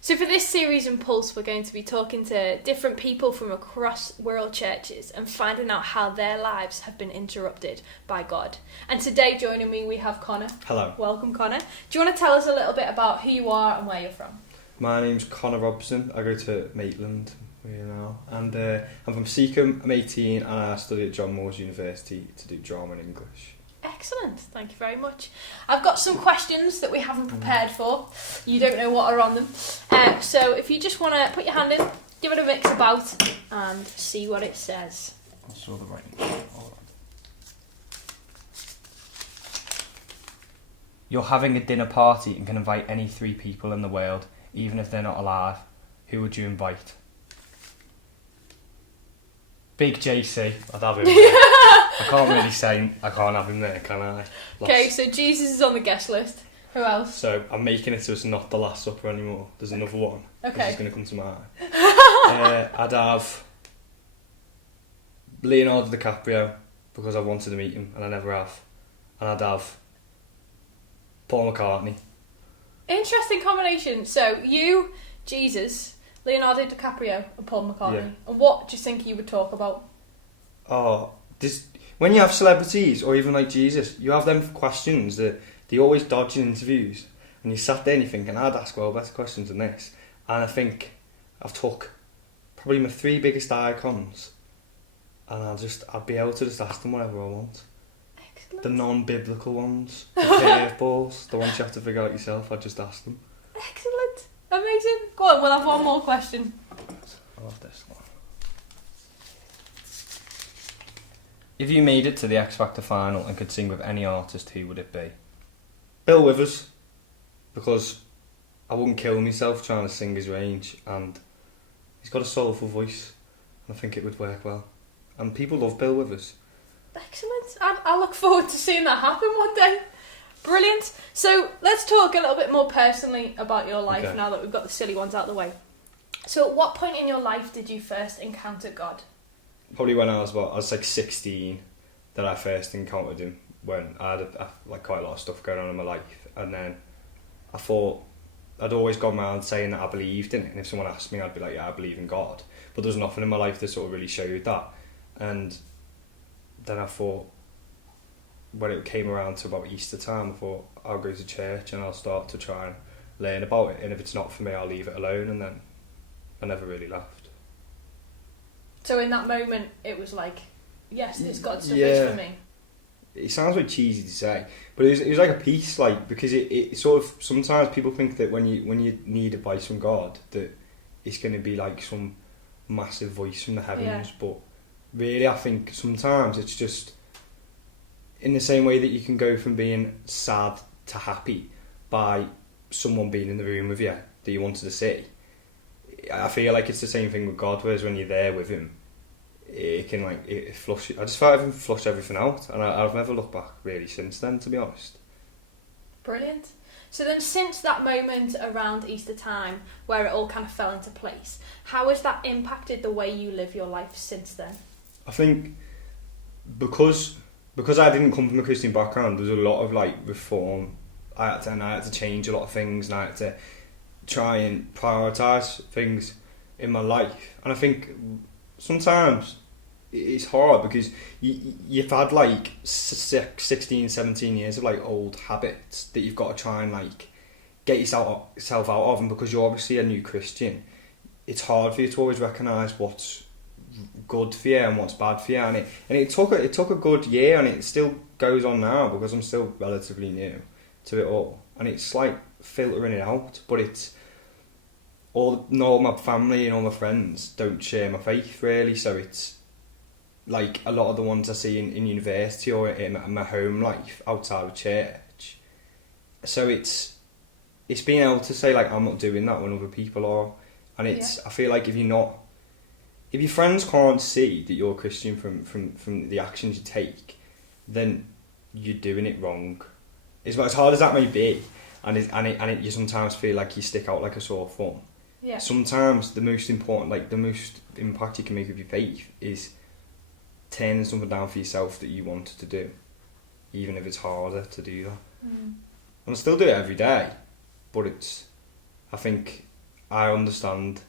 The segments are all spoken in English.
So for this series in Pulse, we're going to be talking to different people from across world churches and finding out how their lives have been interrupted by God. And today joining me we have Connor. Hello. Welcome, Connor. Do you want to tell us a little bit about who you are and where you're from? My name's Connor Robson. I go to Maitland, and I'm from Seacombe. I'm 18 and I study at John Moores University to do drama and English. Excellent, thank you very much. I've got some questions that we haven't prepared for. You don't know what are on them. So if you just want to put your hand in, give it a mix about and see what it says. I saw the writing. You're having a dinner party and can invite any 3 people in the world, even if they're not alive. Who would you invite? Big JC. I'd have him there. I can't really say I can't have him there, can I? Okay, so Jesus is on the guest list. Who else? So I'm making it so it's not the Last Supper anymore. There's another one. Okay. Which is going to come to mind. I'd have Leonardo DiCaprio because I wanted to meet him and I never have. And I'd have Paul McCartney. Interesting combination. So you, Jesus, Leonardo DiCaprio and Paul McCartney. Yeah. And what do you think you would talk about? Oh, when you have celebrities or even like Jesus, you have them questions that they always dodge in interviews, and you sat there and you're thinking, I'd ask well better questions than this. And I think I've took probably my 3 biggest icons, and I'd be able to just ask them whatever I want. Excellent. The non-biblical ones, the curveballs, the ones you have to figure out yourself. I'd just ask them. Excellent. Amazing. Go on, we'll have one more question. I'll have this one. If you made it to the X Factor final and could sing with any artist, who would it be? Bill Withers, because I wouldn't kill myself trying to sing his range, and he's got a soulful voice, and I think it would work well. And people love Bill Withers. Excellent. I look forward to seeing that happen one day. Brilliant. So let's talk a little bit more personally about your life now that we've got the silly ones out of the way. So at what point in your life did you first encounter God? Probably when I was like 16 that I first encountered him, when I had like quite a lot of stuff going on in my life, and then I thought I'd always gone around saying that I believed in it, and if someone asked me I'd be like, yeah, I believe in God, but there was nothing in my life that sort of really showed that. And then I thought, when it came around to about Easter time, I thought I'll go to church and I'll start to try and learn about it, and if it's not for me I'll leave it alone, and then I never really left. So in that moment it was like, yes, this God stuff Yeah. is for me. It sounds like cheesy to say, but it was like a peace, like, because it sort of, sometimes people think that when you need advice from God that it's going to be like some massive voice from the heavens, but really I think sometimes it's just in the same way that you can go from being sad to happy by someone being in the room with you that you wanted to see. I feel like it's the same thing with God, whereas when you're there with him, it can it flush. I just felt him flush everything out, and I've never looked back really since then, to be honest. Brilliant. So then since that moment around Easter time where it all kind of fell into place, how has that impacted the way you live your life since then? I think because I didn't come from a Christian background, there's a lot of like reform. I had to change a lot of things, and I had to try and prioritise things in my life. And I think sometimes it's hard because you've had like 16, 17 years of like old habits that you've got to try and like get yourself out of, and because you're obviously a new Christian, it's hard for you to always recognise what's good for you and what's bad for you, and it took a good year, and it still goes on now because I'm still relatively new to it all, and it's like filtering it out, but it's all my family and all my friends don't share my faith really, so it's like a lot of the ones I see in university or in my home life outside of church. So it's being able to say like I'm not doing that when other people are, and it's I feel like if your friends can't see that you're a Christian from the actions you take, then you're doing it wrong. As hard as that may be, and you sometimes feel like you stick out like a sore thumb. Yeah. Sometimes the most important, like the most impact you can make with your faith is turning something down for yourself that you wanted to do, even if it's harder to do that. And I still do it every day, but I think I understand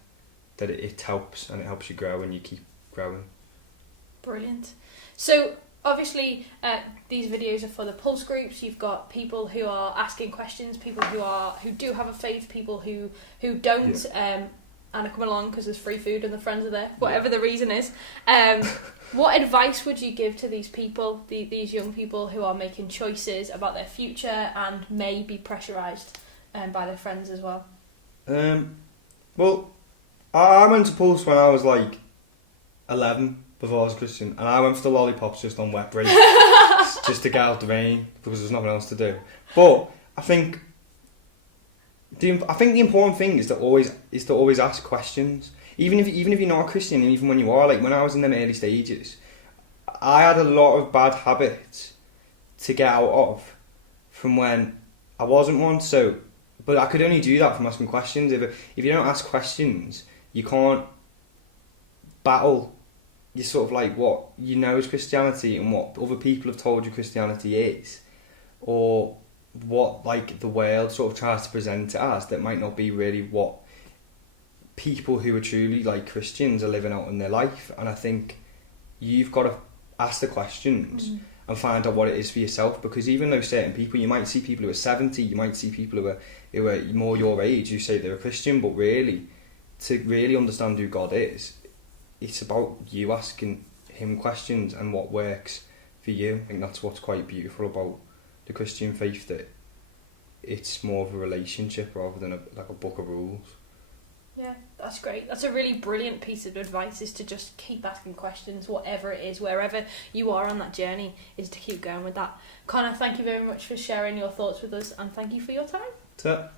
that it helps, and it helps you grow, and you keep growing. Brilliant. So obviously these videos are for the pulse groups. You've got people who are asking questions, people who do have a faith, people who don't, and are coming along because there's free food and the friends are there, whatever the reason is. What advice would you give to these people, these young people who are making choices about their future and may be pressurised by their friends as well? Well, I went to Pulse when I was like 11, before I was Christian, and I went for the lollipops just on wet break, just to get out the rain, because there's nothing else to do. But I think the important thing is to always ask questions, even if you're not a Christian, and even when you are. Like when I was in them early stages, I had a lot of bad habits to get out of from when I wasn't one. So, but I could only do that from asking questions. If you don't ask questions, you can't battle. You're sort of like what you know is Christianity and what other people have told you Christianity is, or what like the world sort of tries to present it as, that might not be really what people who are truly like Christians are living out in their life. And I think you've got to ask the questions and find out what it is for yourself, because even though certain people, you might see people who are 70, you might see people who are more your age who say they're a Christian, but really to really understand who God is, it's about you asking him questions and what works for you. I think that's what's quite beautiful about the Christian faith, that it's more of a relationship rather than like a book of rules. Yeah, that's great. That's a really brilliant piece of advice, is to just keep asking questions, whatever it is, wherever you are on that journey, is to keep going with that. Connor, thank you very much for sharing your thoughts with us, and thank you for your time. That's it.